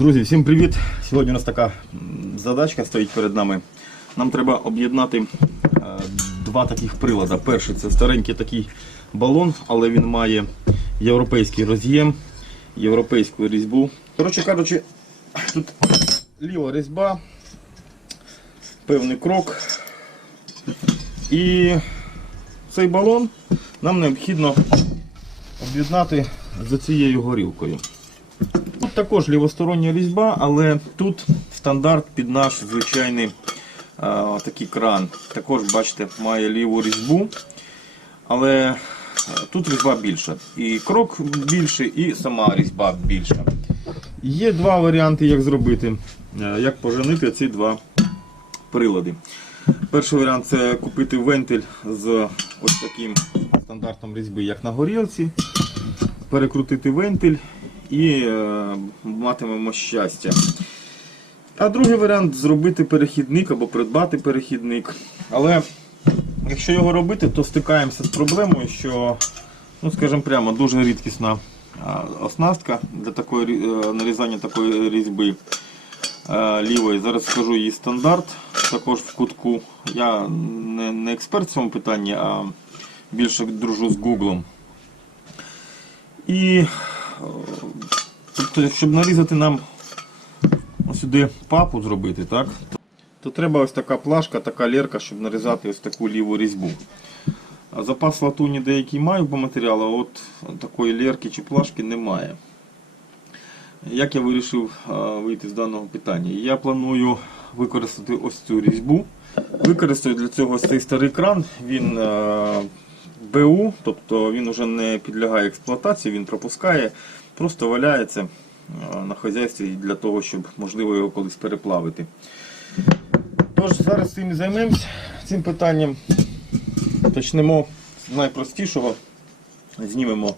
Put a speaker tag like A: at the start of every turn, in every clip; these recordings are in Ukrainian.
A: Друзі, всім привіт! Сьогодні у нас така задачка стоїть перед нами. Нам треба об'єднати е, два таких прилада. Перший це старенький такий балон, але він має європейський роз'єм, європейську різьбу. Коротше кажучи, тут ліва різьба, певний крок. І цей балон нам необхідно об'єднати за цією горілкою. Також лівостороння різьба, але тут стандарт під наш звичайний а, такий кран. Також, бачите, має ліву різьбу, але е, тут різьба більша. І крок більший, і сама різьба більша. Є два варіанти, як зробити, е, як поженити ці два прилади. Перший варіант це купити вентиль з ось таким стандартом різьби, як на горілці перекрутити вентиль і е, матимемо щастя. А другий варіант зробити перехідник або придбати перехідник. Але якщо його робити, то стикаємося з проблемою, що, ну скажімо прямо, дуже рідкісна оснастка для такої, е, нарізання такої різьби е, лівої. Зараз скажу її стандарт, також в кутку. Я не, не експерт в цьому питанні, а більше дружу з Гуглом. І е, тобто, щоб нарізати нам сюди папу зробити, так? то треба ось така плашка, така лерка, щоб нарізати ось таку ліву різьбу. Запас латуні деякий маю по матеріалу, а от такої лерки чи плашки немає. Як я вирішив вийти з даного питання? Я планую використати ось цю різьбу. Використаю для цього ось цей старий кран. Він БУ, тобто він вже не підлягає експлуатації, він пропускає, просто валяється е, на хазяйстві для того, щоб можливо його колись переплавити. Тож зараз цим і займемось цим питанням. Почнемо з найпростішого. Знімемо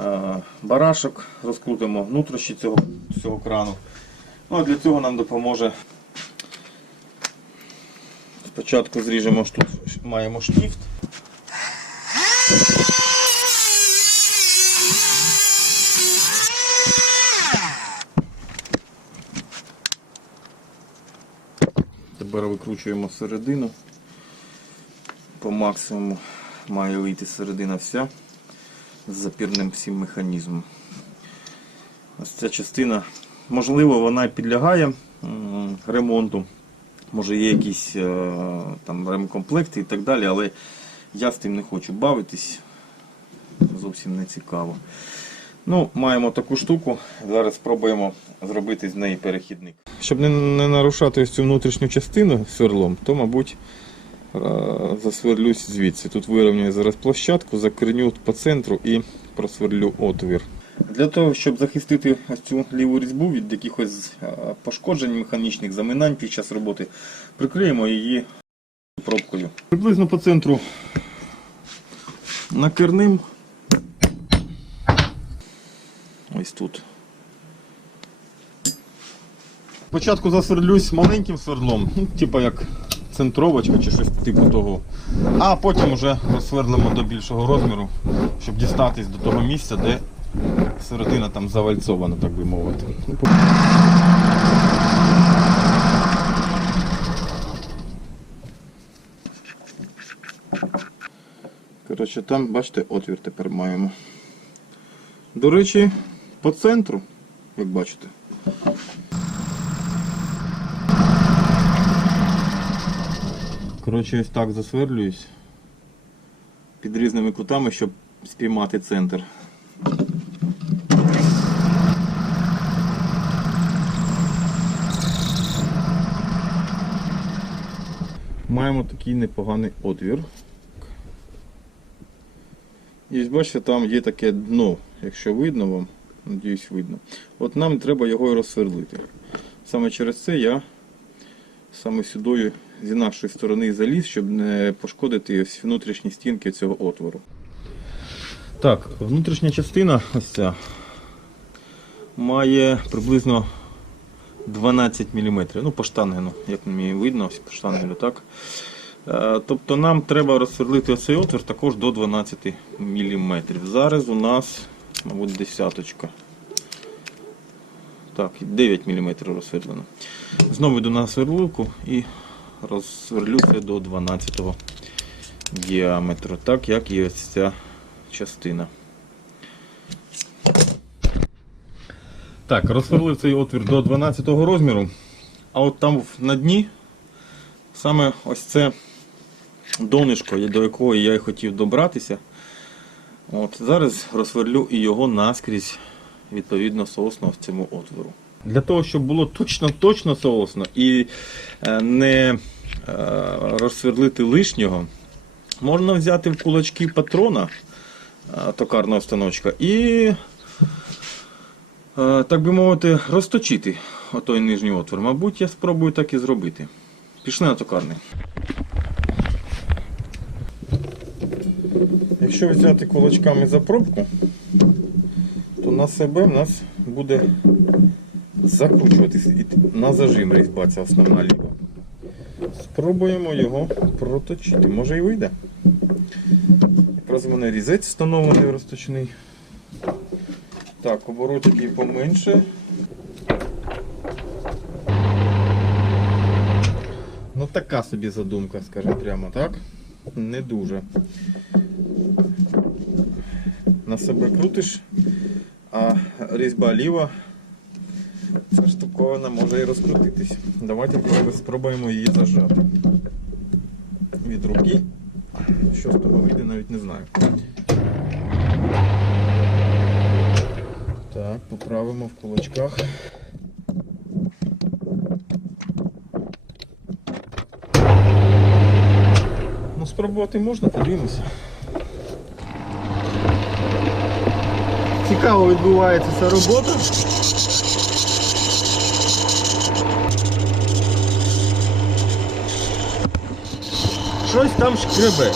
A: е, барашок, розкрутимо внутрішні цього, цього крану. Ну, а для цього нам допоможе. Спочатку зріжемо тут маємо штифт. Тепер викручуємо середину. По максимуму має вийти середина вся з запірним всім механізмом. Ось ця частина, можливо, вона підлягає ремонту. Може є якісь е, там ремкомплекти і так далі, але я з тим не хочу бавитись. Зовсім не цікаво. Ну, маємо таку штуку. Зараз спробуємо зробити з неї перехідник. Щоб не, не нарушати цю внутрішню частину сверлом, то, мабуть, засверлюсь звідси. Тут вирівнюю зараз площадку, закриню по центру і просверлю отвір. Для того, щоб захистити цю ліву різьбу від якихось пошкоджень механічних заминань під час роботи, прикриємо її пробкою. Приблизно по центру накирним. Ось тут. Спочатку засверлюсь маленьким свердлом, ну, типу як центровочка чи щось типу того. А потім вже розсверлимо до більшого розміру, щоб дістатись до того місця, де середина там завальцована, так би мовити. Коротше, там, бачите, отвір тепер маємо. До речі, по центру, як бачите. Коротше, ось так засверлююсь під різними кутами, щоб спіймати центр. Маємо такий непоганий отвір. І бачите, там є таке дно, якщо видно вам, надіюсь видно. От нам треба його і розсверлити. Саме через це я саме сюди зі нашої сторони заліз, щоб не пошкодити ось внутрішні стінки цього отвору. Так, внутрішня частина ось ця має приблизно 12 мм. Ну, по штангену, як мені видно, ось по штангену, так. Е, Тобто нам треба розсверлити оцей отвір також до 12 мм. Зараз у нас, мабуть, десяточка. Так, 9 мм розсверлено. Знову йду на сверлилку і розсверлю це до 12 діаметру, так як і ось ця частина. Так, розсверлив цей отвір до 12 розміру, а от там на дні саме ось це донишко, до якого я і хотів добратися. От, зараз розсверлю і його наскрізь відповідно соосно в цьому отвору. Для того, щоб було точно-точно соосно і е, не е, розсверлити лишнього, можна взяти в кулачки патрона е, токарного станочка і, так би мовити, розточити отой нижній отвор. Мабуть, я спробую так і зробити. Пішли на токарний. Якщо взяти кулачками за пробку, то на себе в нас буде закручуватись і на зажим різьба ця основна ліва. Спробуємо його проточити. Може і вийде. Якраз у мене різець встановлений розточний. Так, оборотики поменше. Ну така собі задумка, скажімо прямо, так? Не дуже. Себе крутиш, а різьба ліва, ця штуковина може і розкрутитись. Давайте спробуємо її зажати. Від руки. Що з того вийде, навіть не знаю. Так, поправимо в кулачках. Ну, спробувати можна, подивимося. Цікаво відбувається ця робота. Щось там шкребе.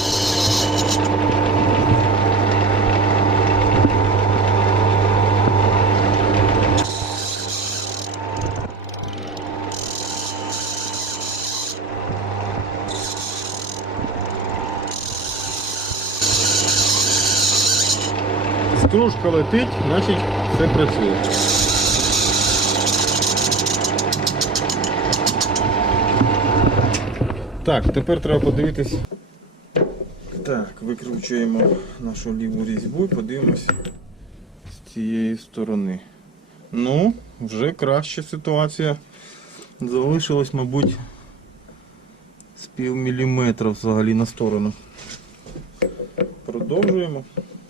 A: Стружка летить, значить все працює. Так, тепер треба подивитись. Так, викручуємо нашу ліву різьбу і подивимось з цієї сторони. Ну, вже краща ситуація. Залишилось, мабуть, з пів міліметра взагалі на сторону. Продовжуємо.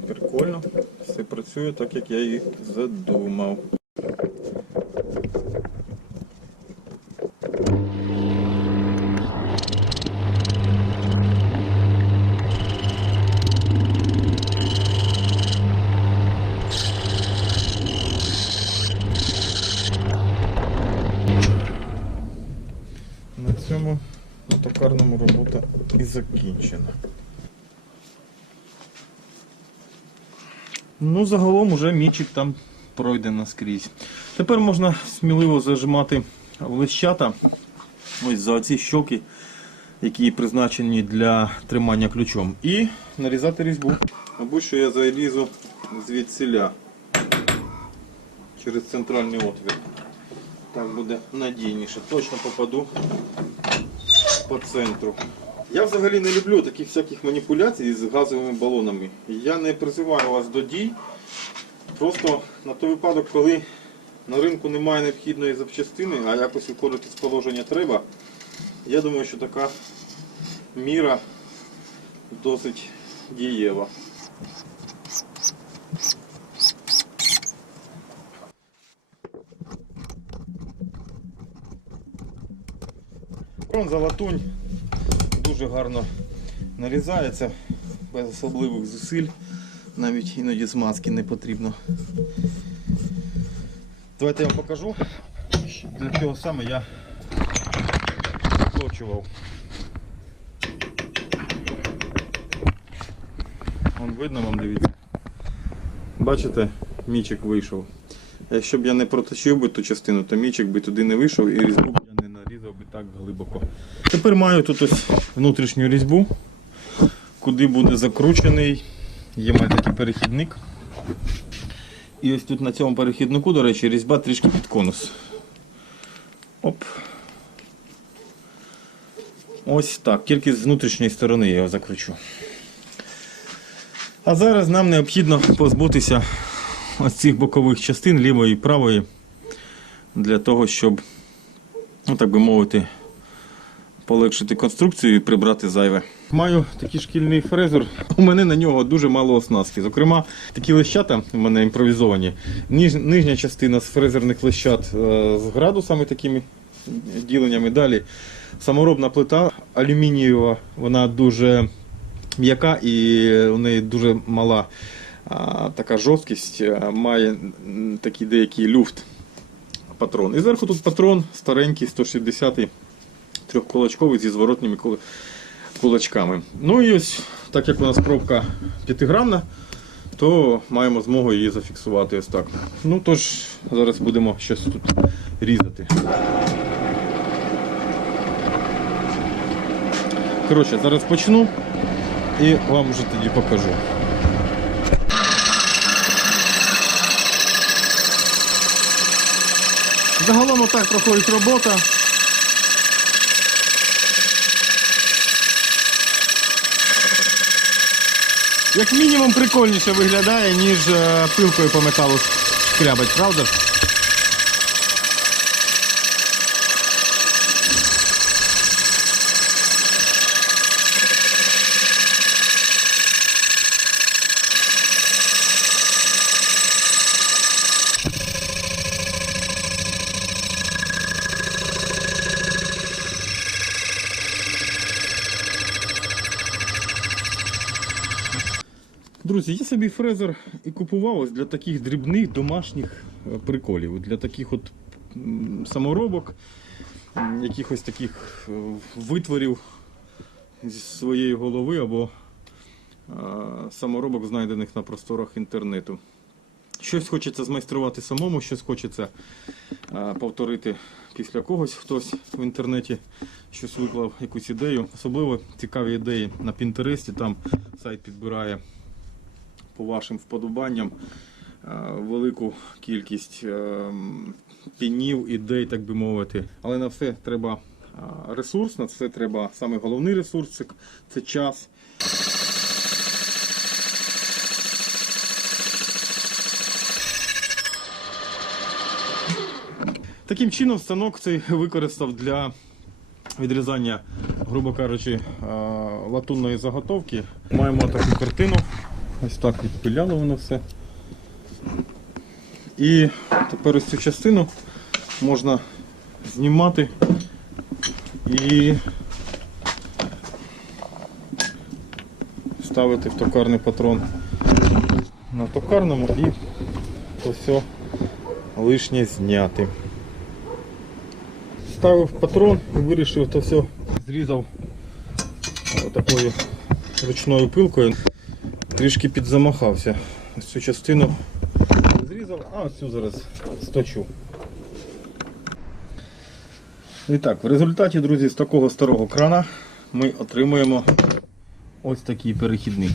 A: Прикольно. Все працює так, як я і задумав. На цьому на токарному робота і закінчена. Ну, загалом уже мічик там пройде наскрізь. Тепер можна сміливо зажимати лищата ось за ці щоки, які призначені для тримання ключом. І нарізати різьбу. Мабуть, що я залізу звідсіля через центральний отвір. Так буде надійніше. Точно попаду по центру. Я взагалі не люблю таких всяких маніпуляцій з газовими балонами. Я не призиваю вас до дій. Просто на той випадок, коли на ринку немає необхідної запчастини, а якось виходити положення треба, я думаю, що така міра досить дієва. Бронза латунь дуже гарно нарізається без особливих зусиль. Навіть іноді змазки не потрібно. Давайте я вам покажу, для чого саме я відточував. Вон видно вам, дивіться. Бачите, мічик вийшов. Якщо б я не проточив би ту частину, то мічик би туди не вийшов і різьбу б я не нарізав би так глибоко. Тепер маю тут ось внутрішню різьбу, куди буде закручений. Є мене такий перехідник. І ось тут на цьому перехіднику, до речі, різьба трішки під конус. Оп. Ось так, тільки з внутрішньої сторони я його закручу. А зараз нам необхідно позбутися ось цих бокових частин лівої і правої для того, щоб, ну так би мовити, полегшити конструкцію і прибрати зайве. Маю такий шкільний фрезер. У мене на нього дуже мало оснастки. Зокрема, такі лещата у мене імпровізовані. Ніж, нижня частина з фрезерних лещат е, з градусами такими діленнями. Далі саморобна плита алюмінієва, вона дуже м'яка і у неї дуже мала така жорсткість, має такий деякий люфт патрон. І зверху тут патрон старенький, 160-й, трьохкулачковий зі зворотніми кулачками. Ну і ось, так як у нас пробка 5-грамна, то маємо змогу її зафіксувати ось так. Ну тож, зараз будемо щось тут різати. Коротше, зараз почну і вам вже тоді покажу. Загалом отак проходить робота. Як мінімум прикольніше виглядає, ніж е, пилкою по металу шкрябать, правда? Друзі, я собі фрезер і купував ось для таких дрібних домашніх е, приколів, для таких от саморобок, якихось таких е, витворів зі своєї голови або е, саморобок, знайдених на просторах інтернету. Щось хочеться змайструвати самому, щось хочеться повторити після когось, хтось в інтернеті щось виклав якусь ідею. Особливо цікаві ідеї на Пінтересті, там сайт підбирає по вашим вподобанням е, велику кількість е, пінів, ідей, так би мовити. Але на все треба е, ресурс, на все треба саме головний ресурс це, це час. Таким чином станок цей використав для відрізання, грубо кажучи, е, латунної заготовки. Маємо таку картину. Ось так відпиляло воно все. І тепер ось цю частину можна знімати і ставити в токарний патрон на токарному і все лишнє зняти. Ставив патрон і вирішив то все зрізав такою ручною пилкою трішки підзамахався. Ось цю частину зрізав, а ось цю зараз сточу. І так, в результаті, друзі, з такого старого крана ми отримуємо ось такий перехідник.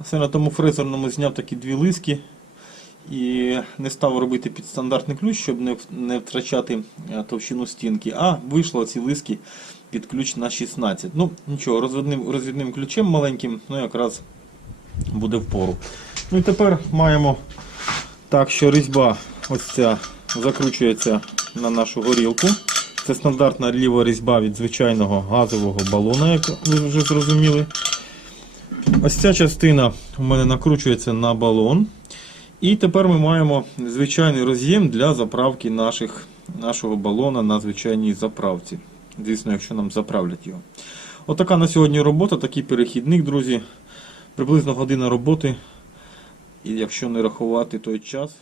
A: Все на тому фрезерному зняв такі дві лиски і не став робити під стандартний ключ, щоб не, втрачати е, товщину стінки, а вийшло ці лиски під ключ на 16. Ну, нічого, розвідним, розвідним ключем маленьким, ну якраз буде впору. Ну і тепер маємо так, що різьба ось ця закручується на нашу горілку. Це стандартна ліва різьба від звичайного газового балона, як ви вже зрозуміли. Ось ця частина у мене накручується на балон. І тепер ми маємо звичайний роз'єм для заправки наших, нашого балона на звичайній заправці. Звісно, якщо нам заправлять його. Отака на сьогодні робота, такий перехідник, друзі. Приблизно година роботи. І якщо не рахувати той час.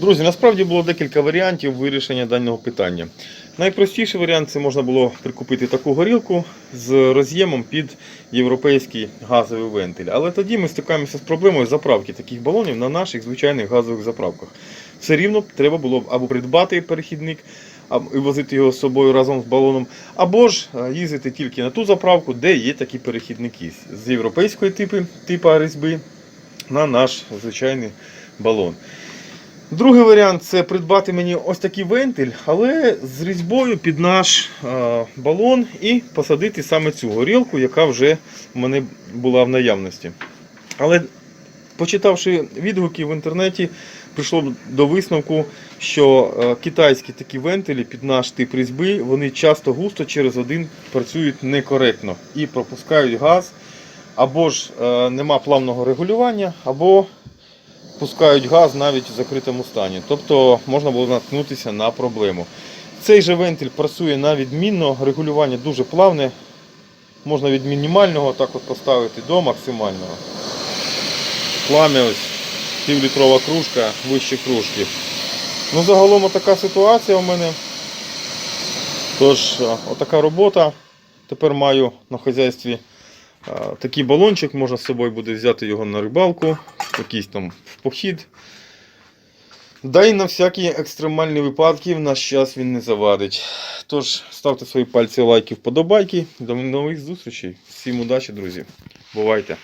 A: Друзі, насправді було декілька варіантів вирішення даного питання. Найпростіший варіант це можна було прикупити таку горілку з роз'ємом під європейський газовий вентиль. Але тоді ми стикаємося з проблемою заправки таких балонів на наших звичайних газових заправках. Все рівно треба було або придбати перехідник і возити його з собою разом з балоном, або ж е, їздити тільки на ту заправку, де є такі перехідники з європейської типи, типу різьби на наш звичайний балон. Другий варіант це придбати мені ось такий вентиль, але з різьбою під наш балон і посадити саме цю горілку, яка вже в мене була в наявності. Але почитавши відгуки в інтернеті, прийшло до висновку, що китайські такі вентилі під наш тип різьби, вони часто густо через один працюють некоректно і пропускають газ, або ж нема плавного регулювання, або пускають газ навіть в закритому стані. Тобто можна було наткнутися на проблему. Цей же вентиль працює на відмінно, регулювання дуже плавне. Можна від мінімального так от поставити до максимального. Плам'я ось півлітрова кружка, вище кружки. Ну, загалом така ситуація у мене. Тож, отака робота. Тепер маю на хазяйстві такий балончик, можна з собою буде взяти його на рибалку, якийсь там в похід. Да і на всякі екстремальні випадки в наш час він не завадить. Тож, ставте свої пальці, лайки, вподобайки. До нових зустрічей. Всім удачі, друзі. Бувайте!